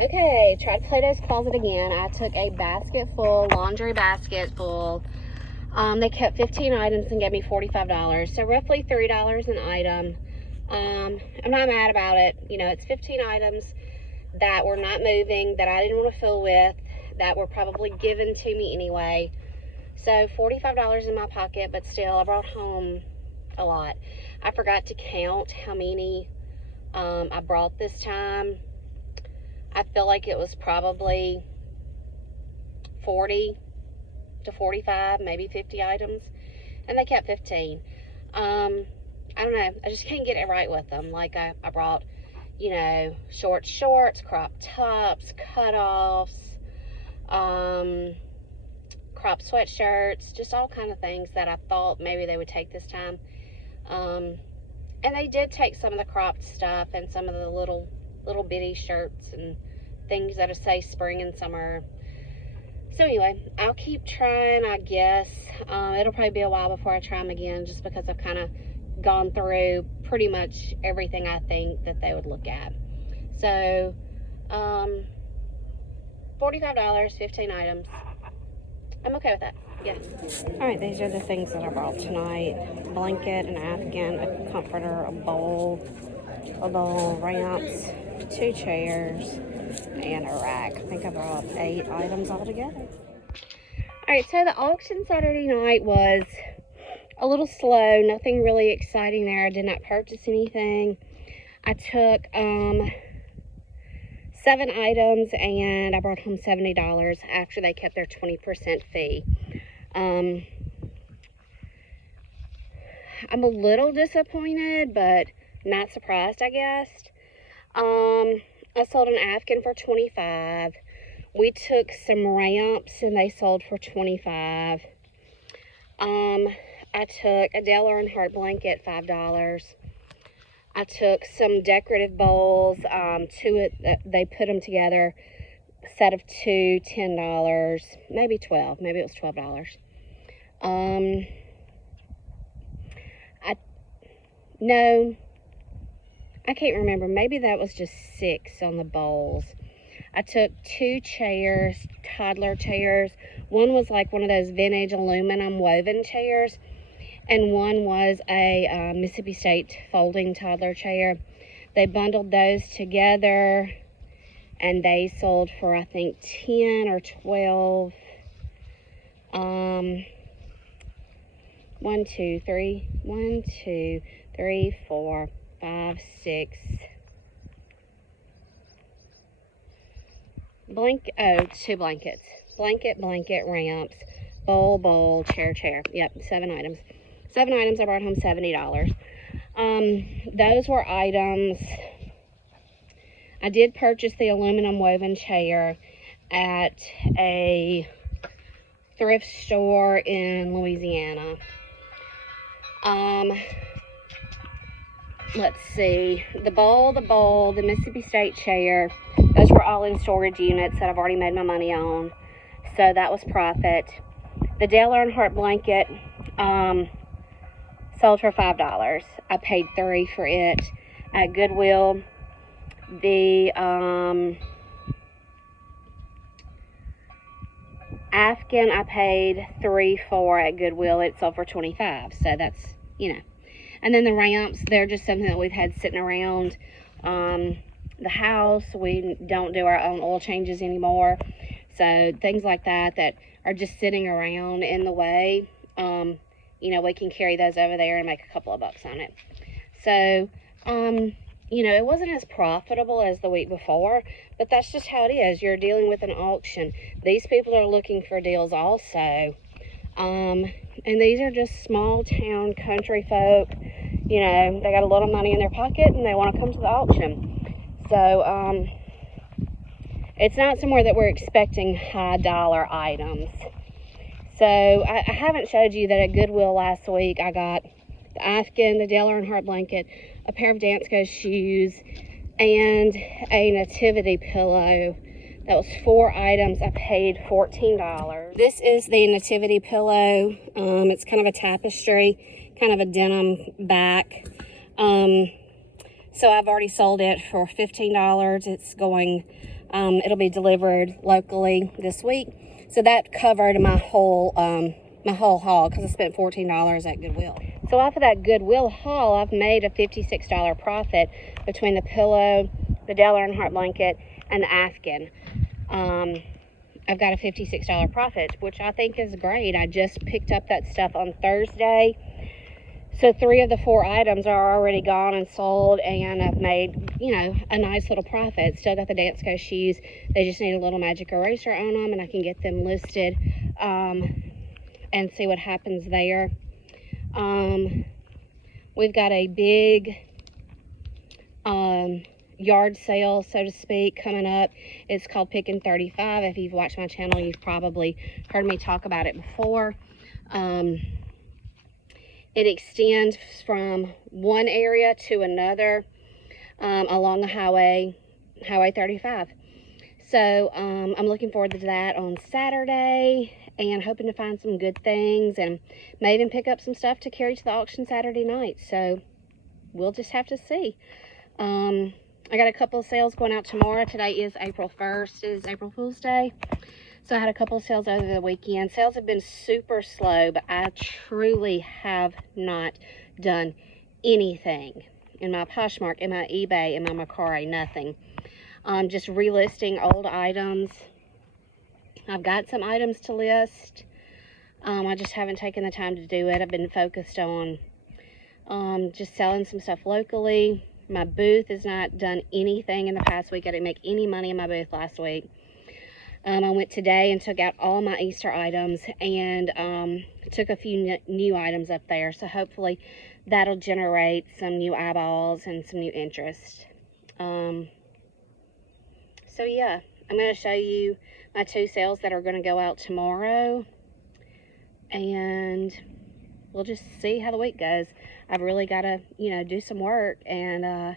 Okay, tried Plato's Closet again. I took a basket full, laundry basket full. They kept 15 items and gave me $45. So roughly $3 an item. I'm not mad about it. You know, it's 15 items that were not moving, that I didn't want to fool with, that were probably given to me anyway. So $45 in my pocket, but still I brought home a lot. I forgot to count how many I brought this time. I feel like it was probably 40 to 45, maybe 50 items, and they kept 15. I don't know, I just can't get it right with them. Like I brought, you know, shorts, crop tops, cutoffs, crop sweatshirts, just all kind of things that I thought maybe they would take this time. And they did take some of the cropped stuff and some of the little bitty shirts and things that say spring and summer. So anyway, I'll keep trying, I guess. It'll probably be a while before I try them again, just because I've kind of gone through pretty much everything I think that they would look at. So $45, 15 items. I'm okay with that. Yeah. All right, these are the things that I brought tonight: blanket, an Afghan, a comforter, a bowl, ramps, 2 chairs, and a rack. I think I brought 8 items altogether. All right, so the auction Saturday night was a little slow. Nothing really exciting there. I did not purchase anything. I took 7 items and I brought home $70 after they kept their 20% fee. I'm a little disappointed, but not surprised, I guess. I sold an Afghan for $25. We took some ramps and they sold for $25. I took a Dale Earnhardt blanket, $5. I took some decorative bowls, they put them together, a set of 2, $10, maybe 12, maybe it was $12. No, I can't remember, maybe that was just 6 on the bowls. I took 2 chairs, toddler chairs. One was like one of those vintage aluminum woven chairs, and one was a Mississippi State folding toddler chair. They bundled those together and they sold for, I think, 10 or 12. 1, 2, 3, 4, 5, 6. 2 blankets. Blanket, ramps, bowl, chair. Yep, 7 items. 7 items, I brought home $70. Those were items. I did purchase the aluminum woven chair at a thrift store in Louisiana. Let's see, the bowl, the Mississippi State chair, those were all in storage units that I've already made my money on, so that was profit. The Dale Earnhardt blanket sold for $5. I paid $3 for it at Goodwill. The Afghan I paid $3 for at Goodwill. It sold for $25, so that's, you know. And then the ramps, they're just something that we've had sitting around the house. We don't do our own oil changes anymore, so things like that are just sitting around in the way. You know, we can carry those over there and make a couple of bucks on it. So you know, it wasn't as profitable as the week before, but that's just how it is. You're dealing with an auction. These people are looking for deals also. And these are just small town country folk. You know, they got a little money in their pocket and they want to come to the auction. So it's not somewhere that we're expecting high dollar items. So I haven't showed you that at Goodwill last week I got the Afghan, the Dale Earnhardt blanket, a pair of Dansko shoes, and a nativity pillow. That was 4 items. I paid $14. This is the nativity pillow. It's kind of a tapestry, kind of a denim back. So I've already sold it for $15. It's going, it'll be delivered locally this week. So that covered my whole haul, because I spent $14 at Goodwill. So off of that Goodwill haul, I've made a $56 profit between the pillow, the Dale Earnhardt blanket, and the Afghan. I've got a $56 profit, which I think is great. I just picked up that stuff on Thursday. So 3 of the 4 items are already gone and sold, and I've made, you know, a nice little profit. Still got the Dance Go shoes. They just need a little magic eraser on them, and I can get them listed and see what happens there. We've got a big yard sale, so to speak, coming up. It's called Pickin' 35. If you've watched my channel, you've probably heard me talk about it before. It extends from one area to another along the Highway 35. So I'm looking forward to that on Saturday, and hoping to find some good things, and may even pick up some stuff to carry to the auction Saturday night. So we'll just have to see. I got a couple of sales going out tomorrow. Today is April 1st. It is April Fool's Day. So I had a couple of sales over the weekend. Sales have been super slow, but I truly have not done anything in my Poshmark, in my eBay, in my mercari, nothing. Just relisting old items. I've got some items to list. I just haven't taken the time to do it. I've been focused on just selling some stuff locally. My booth has not done anything in the past week. I didn't make any money in my booth last week. I went today and took out all my Easter items, and took a few new items up there. So hopefully that'll generate some new eyeballs and some new interest. So yeah, I'm going to show you my 2 sales that are going to go out tomorrow, and we'll just see how the week goes. I've really got to, you know, do some work and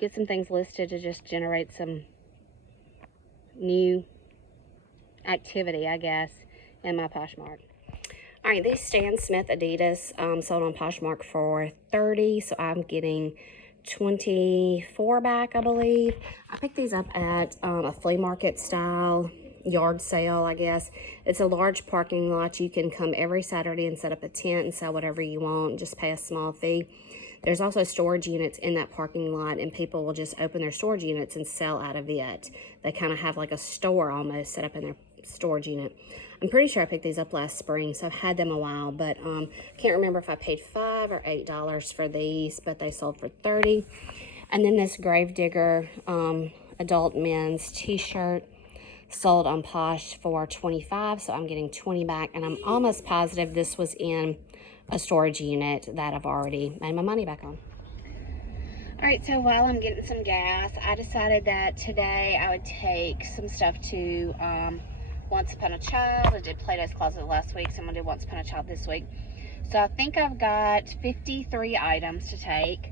get some things listed to just generate some new activity, I guess, in my Poshmark. All right, these Stan Smith Adidas sold on Poshmark for $30, so I'm getting 24 back, I believe. I picked these up at a flea market style yard sale, I guess. It's a large parking lot. You can come every Saturday and set up a tent and sell whatever you want, just pay a small fee. There's also storage units in that parking lot, and people will just open their storage units and sell out of it. They kind of have like a store almost set up in their storage unit. I'm pretty sure I picked these up last spring, so I've had them a while, but can't remember if I paid $5 or $8 for these, but they sold for $30. And then this Gravedigger adult men's t-shirt sold on Posh for $25, so I'm getting 20 back, and I'm almost positive this was in a storage unit that I've already made my money back on. All right, so while I'm getting some gas, I decided that today I would take some stuff to Once Upon a Child. I did Play-Doh's Closet last week, so I'm gonna do Once Upon a Child this week. So I think I've got 53 items to take.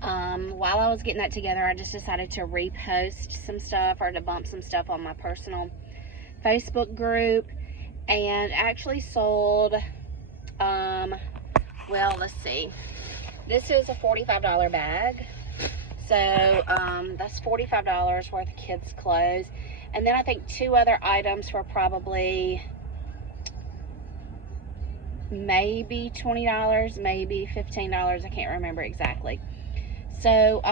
While I was getting that together, I just decided to repost some stuff, or to bump some stuff on my personal Facebook group, and actually sold, well, let's see. This is a $45 bag. So that's $45 worth of kids' clothes. And then I think 2 other items were probably maybe $20, maybe $15. I can't remember exactly. So,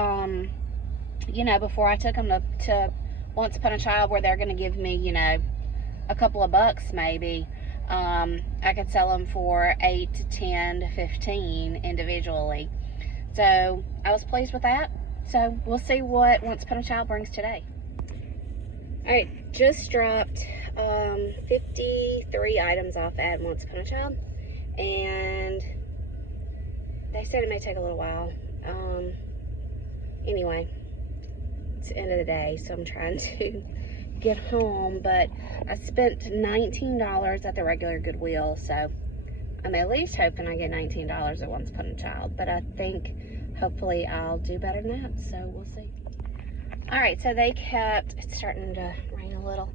you know, before I took them to Once Upon a Child, where they're going to give me, you know, a couple of bucks maybe, I could sell them for 8 to 10 to 15 individually. So I was pleased with that. So we'll see what Once Upon a Child brings today. All right, just dropped 53 items off at Once Upon a Child, and they said it may take a little while. Anyway, it's the end of the day, so I'm trying to get home, but I spent $19 at the regular Goodwill, so I'm at least hoping I get $19 at Once Upon a Child, but I think hopefully I'll do better than that, so we'll see. All right, so they kept, it's starting to rain a little.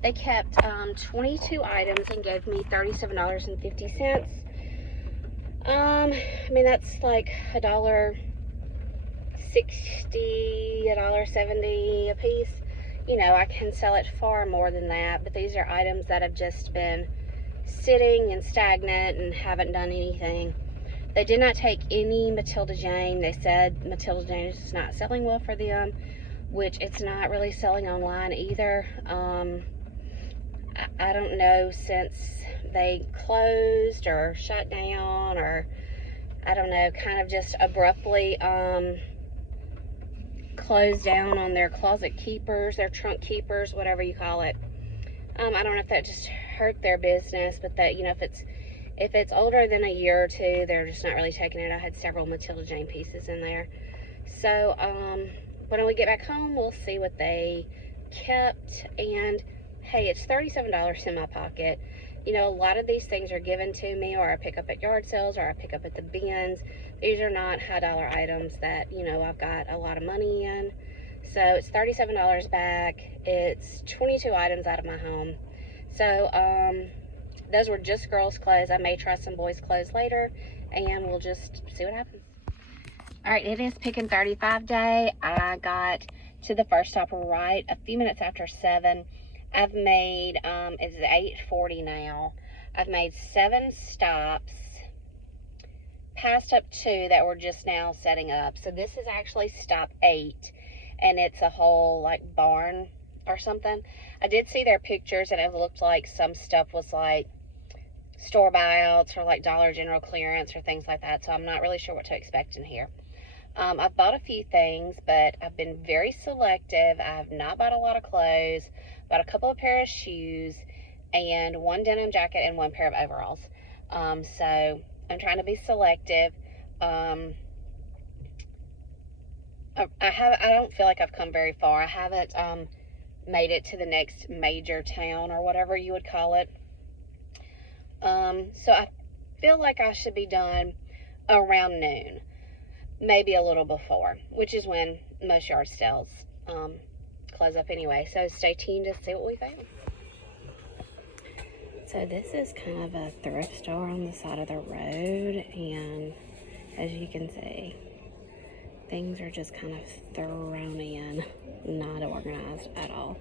They kept 22 items and gave me $37.50. I mean, that's like $1.60 $60.70 a piece, you know, I can sell it far more than that. But these are items that have just been sitting and stagnant and haven't done anything. They did not take any Matilda Jane. They said Matilda Jane is just not selling well for them, which it's not really selling online either. I don't know, since they closed or shut down, or I don't know, kind of just abruptly closed down on their closet keepers, their trunk keepers, whatever you call it. I don't know if that just hurt their business, but that, you know, if it's older than a year or two, they're just not really taking it. I had several Matilda Jane pieces in there. So when we get back home, we'll see what they kept. And hey, it's $37 in my pocket. You know, a lot of these things are given to me, or I pick up at yard sales, or I pick up at the bins. These are not high dollar items that, you know, I've got a lot of money in. So it's $37 back. It's 22 items out of my home. So those were just girls' clothes. I may try some boys' clothes later, and we'll just see what happens. All right, it is Picking 35 day. I got to the first stop right a few minutes after 7. I've made, it's 8:40 now. I've made 7 stops, passed up 2 that were just now setting up. So this is actually stop 8, and it's a whole like barn or something. I did see their pictures, and it looked like some stuff was like store buyouts or like Dollar General clearance or things like that. So I'm not really sure what to expect in here. I've bought a few things, but I've been very selective. I have not bought a lot of clothes. Bought a couple of pairs of shoes and 1 denim jacket and 1 pair of overalls. So I'm trying to be selective. I don't feel like I've come very far. I haven't made it to the next major town or whatever you would call it. So I feel like I should be done around noon, maybe a little before, which is when most yard sales close up anyway. So stay tuned to see what we found. So this is kind of a thrift store on the side of the road, and as you can see, things are just kind of thrown in, not organized at all.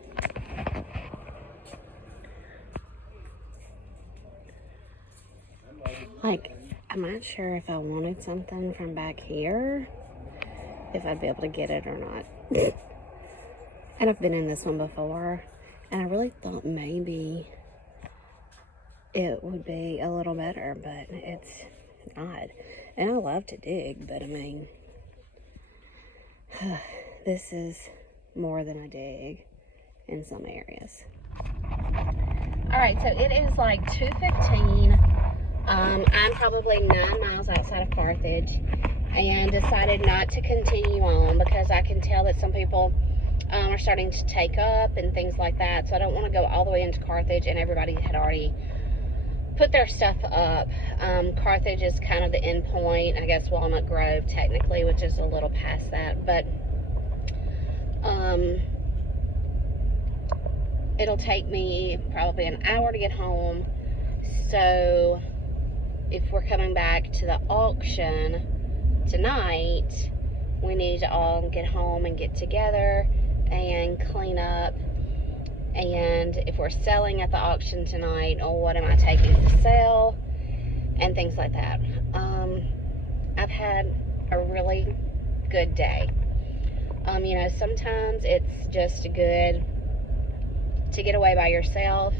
Like, I'm not sure if I wanted something from back here, if I'd be able to get it or not. And I've been in this one before, and I really thought maybe it would be a little better, but it's not. And I love to dig, but I mean, this is more than I dig in some areas. All right, so it is like 2:15. I'm probably 9 miles outside of Carthage, and decided not to continue on because I can tell that some people are starting to take up and things like that. So I don't want to go all the way into Carthage, and everybody had already put their stuff up. Carthage is kind of the end point, I guess Walnut Grove technically, which is a little past that, but it'll take me probably an hour to get home. So if we're coming back to the auction tonight, we need to all get home and get together and clean up. And if we're selling at the auction tonight, or what am I taking to sell, and things like that. I've had a really good day. You know, sometimes it's just good to get away by yourself.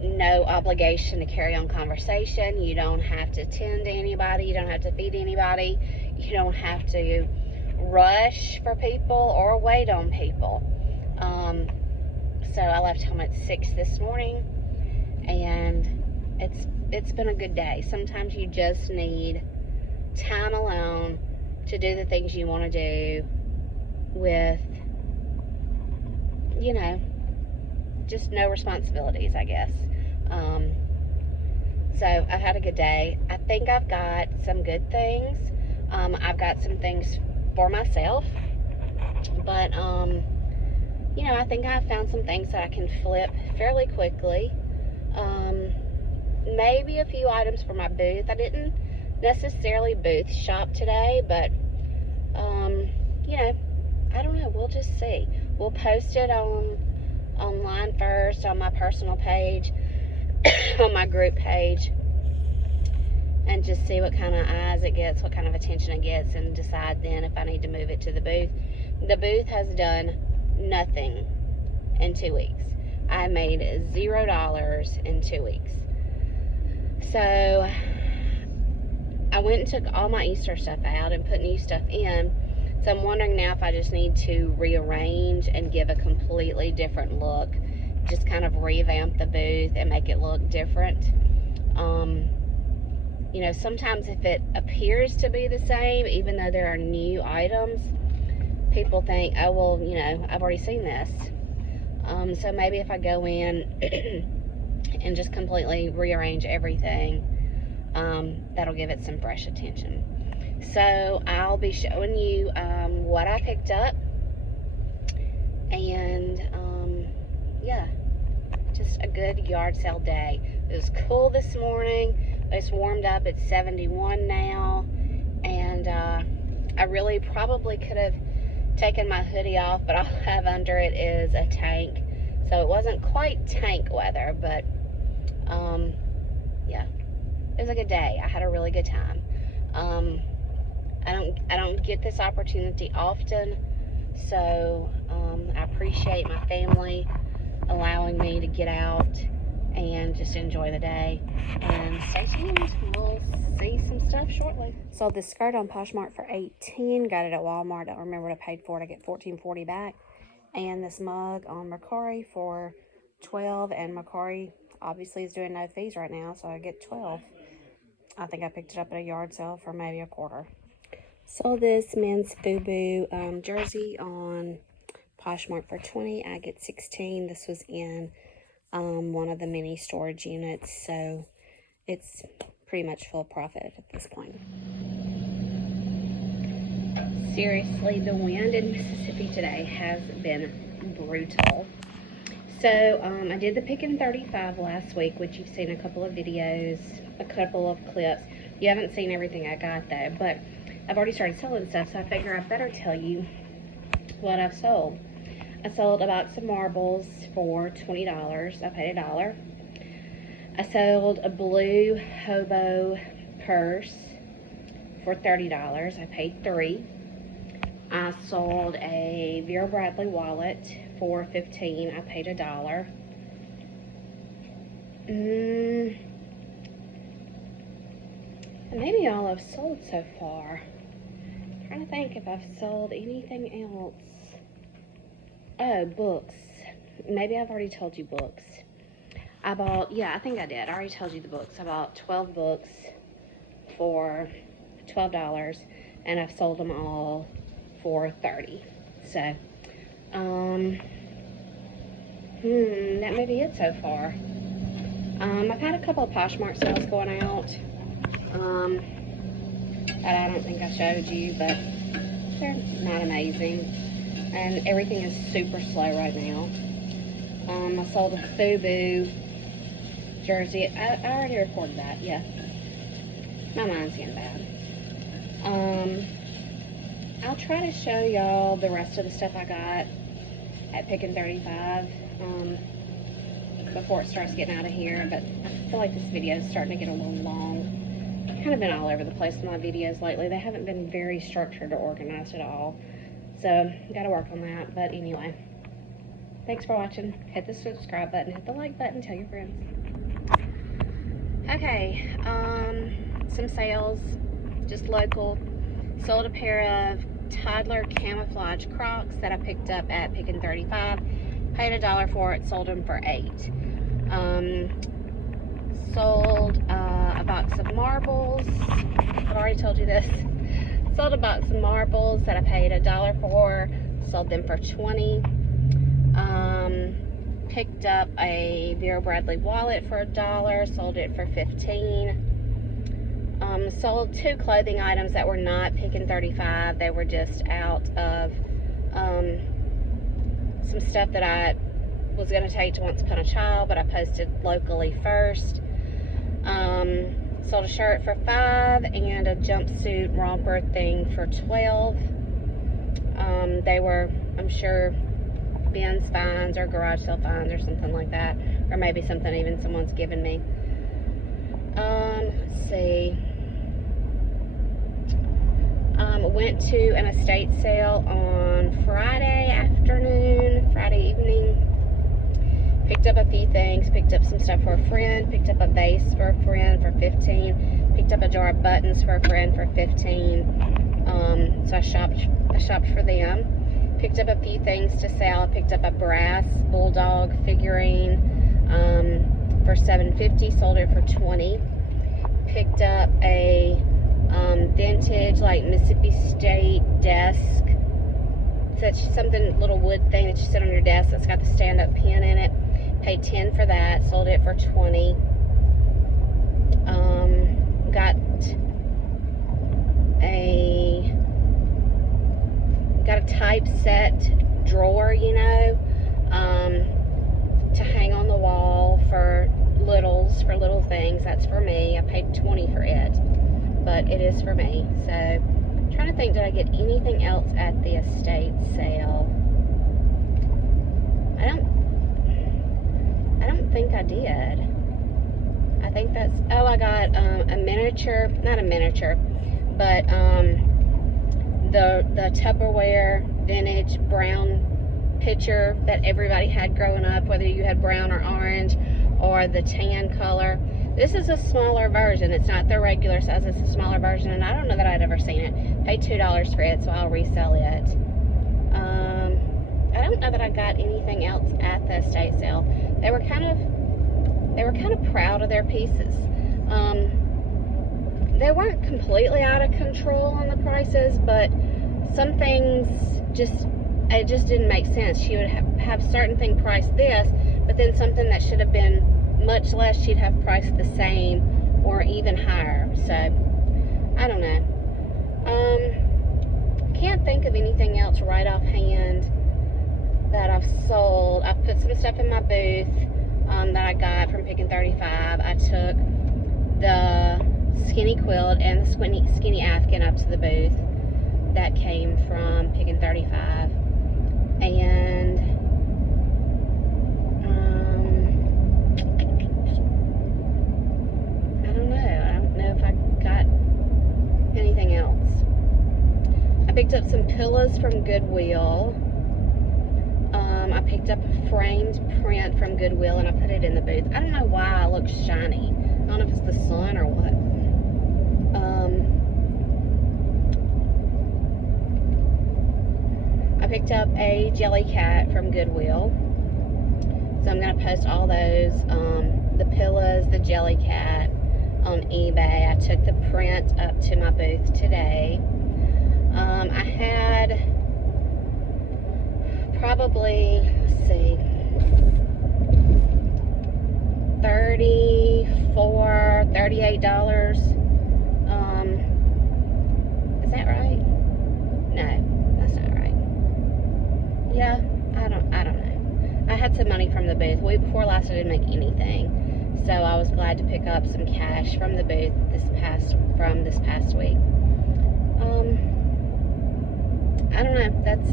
No obligation to carry on conversation. You don't have to tend to anybody. You don't have to feed anybody. You don't have to rush for people or wait on people. So I left home at 6 this morning, and it's been a good day. Sometimes you just need time alone to do the things you want to do with, you know, just no responsibilities, I guess. So I've had a good day. I think I've got some good things. I've got some things for myself, but you know, I think I've found some things that I can flip fairly quickly. Maybe a few items for my booth. I didn't necessarily booth shop today, but you know, I don't know, we'll just see. We'll post it online first on my personal page, on my group page, and just see what kind of eyes it gets, what kind of attention it gets, and decide then if I need to move it to the booth. The booth has done nothing in 2 weeks. I made $0 in 2 weeks. So I went and took all my Easter stuff out and put new stuff in. So I'm wondering now if I just need to rearrange and give a completely different look. Just kind of revamp the booth and make it look different. You know, sometimes if it appears to be the same, even though there are new items, people think, oh, well, you know, I've already seen this. So maybe if I go in and just completely rearrange everything, that'll give it some fresh attention. So I'll be showing you what I picked up, and yeah, just a good yard sale day. It was cool this morning. It's warmed up. It's 71 now, and I really probably could have taken my hoodie off, but all I have under it is a tank, so it wasn't quite tank weather, but yeah, it was a good day. I had a really good time. I don't get this opportunity often, so I appreciate my family allowing me to get out and just enjoy the day. And stay tuned, we'll see some stuff shortly. Sold this skirt on Poshmark for $18. Got it at Walmart. Don't remember what I paid for it. I get $14.40 back. And this mug on Mercari for $12. And Mercari obviously is doing no fees right now, so I get $12. I think I picked it up at a yard sale for maybe a quarter. Sold this men's FUBU jersey on Poshmark for $20. I get $16. This was in one of the mini storage units, so it's pretty much full profit at this point. Seriously, the wind in Mississippi today has been brutal. So I did the Pickin' 35 last week, which you've seen a couple of videos, a couple of clips. You haven't seen everything I got though, but I've already started selling stuff, so I figure I better tell you what I've sold. I sold a box of marbles for $20. I paid $1. I sold a blue hobo purse for $30. I paid $3. I sold a Vera Bradley wallet for $15. I paid $1. Maybe all I've sold so far. I'm trying to think if I've sold anything else. Oh, books. Maybe I've already told you books. I bought, yeah, I think I did. I already told you the books. I bought 12 books for $12, and I've sold them all for $30. So, that may be it so far. I've had a couple of Poshmark sales going out. That I don't think I showed you, but they're not amazing. And everything is super slow right now. I sold a FUBU jersey. I already reported that, yeah. My mind's getting bad. I'll try to show y'all the rest of the stuff I got at Pickin' 35 before it starts getting out of here, but I feel like this video is starting to get a little long. I've kind of been all over the place with my videos lately. They haven't been very structured or organized at all. So, gotta work on that. But anyway, thanks for watching. Hit the subscribe button, hit the like button, tell your friends. Okay, some sales, just local. Sold a pair of toddler camouflage Crocs that I picked up at Pickin' 35. Paid $1 for it, sold them for $8. Sold a box of marbles. I've already told you this. Sold a box of marbles that I paid $1 for. Sold them for $20. Picked up a Vera Bradley wallet for $1. Sold it for $15. Sold 2 clothing items that were not Pickin' 35. They were just out of some stuff that I was going to take to Once Upon a Child, but I posted locally first. Sold a shirt for $5 and a jumpsuit romper thing for $12. They were, I'm sure, Ben's finds or garage sale finds or something like that, or maybe something even someone's given me. Let's see. Went to an estate sale on Friday evening. Picked up a few things, picked up some stuff for a friend, picked up a vase for a friend for $15, picked up a jar of buttons for a friend for $15. So I shopped for them. Picked up a few things to sell. I picked up a brass bulldog figurine for $7.50, sold it for $20. Picked up a vintage like Mississippi State desk. Such something, little wood thing that you sit on your desk that's got the stand-up pen in it. Paid $10 for that, sold it for $20. Got a typeset drawer, you know, to hang on the wall for little things. That's for me. I paid $20 for it, but it is for me. So I'm trying to think, did I get anything else at the estate sale? I don't think I did. I think that's, oh, I got a miniature, not a miniature, but the Tupperware vintage brown pitcher that everybody had growing up, whether you had brown or orange or the tan color. This is a smaller version. It's not the regular size, it's a smaller version, and I don't know that I'd ever seen it. Paid $2 for it, so I'll resell it. I don't know that I got anything else at the estate sale. They were kind of proud of their pieces. They weren't completely out of control on the prices, but some things it just didn't make sense. She would have certain thing priced this, but then something that should have been much less, she'd have priced the same or even higher. So I don't know. Can't think of anything else right offhand that I've sold. I've put some stuff in my booth that I got from Pickin' 35. I took the skinny quilt and the skinny Afghan up to the booth that came from Pickin' 35. And I don't know if I got anything else. I picked up some pillows from Goodwill. I picked up a framed print from Goodwill and I put it in the booth. I don't know why it looks shiny. I don't know if it's the sun or what. I picked up a jelly cat from Goodwill. So I'm going to post all those, the pillows, the jelly cat on eBay. I took the print up to my booth today. I had probably, let's see, $38. Is that right? No, that's not right. Yeah, I don't know. I had some money from the booth. Week before last, I didn't make anything, so I was glad to pick up some cash from the booth this past week. I don't know.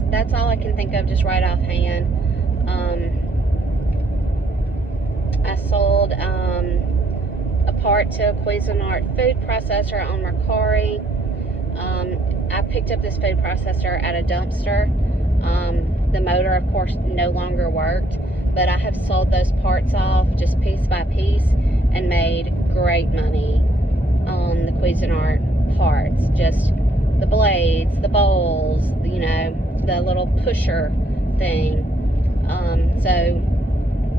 That's all I can think of just right offhand. I sold a part to a Cuisinart food processor on Mercari. I picked up this food processor at a dumpster. The motor, of course, no longer worked, but I have sold those parts off just piece by piece and made great money on the Cuisinart parts. Just the blades, the bowls, you know, the little pusher thing. So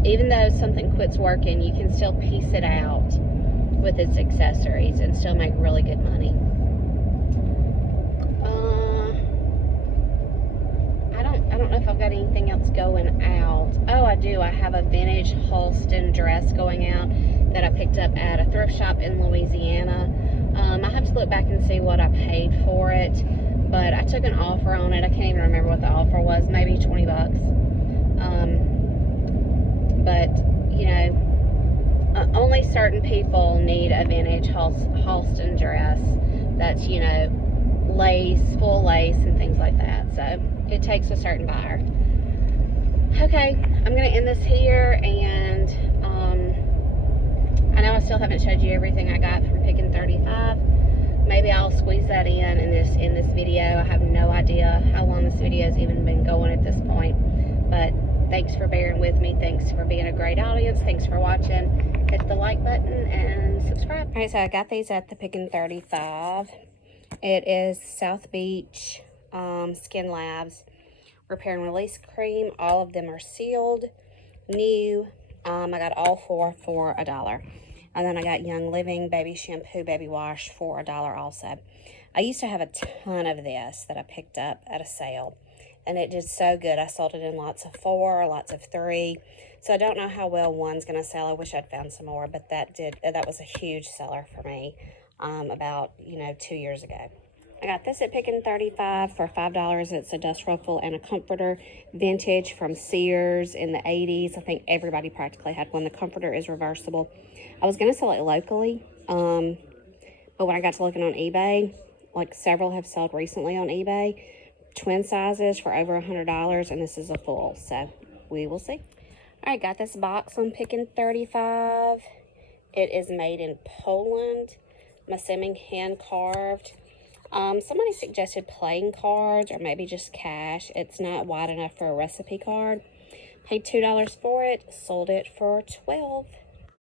even though something quits working, you can still piece it out with its accessories and still make really good money. I don't know if I've got anything else going out. Oh, I do. I have a vintage Halston dress going out that I picked up at a thrift shop in Louisiana. I have to look back and see what I paid for it, but I took an offer on it. I can't even remember what the offer was, maybe $20. But, you know, only only certain people need a vintage Halston dress that's, you know, lace, full lace and things like that. So it takes a certain buyer. Okay, I'm gonna end this here, and I know I still haven't showed you everything I got from Picking 35. Maybe I'll squeeze that in this video. I have no idea how long this video has even been going at this point, but thanks for bearing with me. Thanks for being a great audience. Thanks for watching. Hit the like button and subscribe. All right, so I got these at the Picking 35. It is South Beach Skin Labs Repair and Release Cream. All of them are sealed, new. I got all four for $1. And then I got Young Living Baby Shampoo, Baby Wash for $1 also. I used to have a ton of this that I picked up at a sale, and it did so good. I sold it in lots of 4, lots of 3. So I don't know how well one's going to sell. I wish I'd found some more, but that was a huge seller for me about, 2 years ago. I got this at Picking 35 for $5. It's a dust ruffle and a comforter, vintage from Sears in the 80s. I think everybody practically had one. The comforter is reversible. I was going to sell it locally, but when I got to looking on eBay, like several have sold recently on eBay, twin sizes for over $100, and this is a full, so we will see. All right, got this box on Picking 35. It is made in Poland. I'm assuming hand carved. Somebody suggested playing cards or maybe just cash. It's not wide enough for a recipe card. Paid $2 for it, sold it for $12.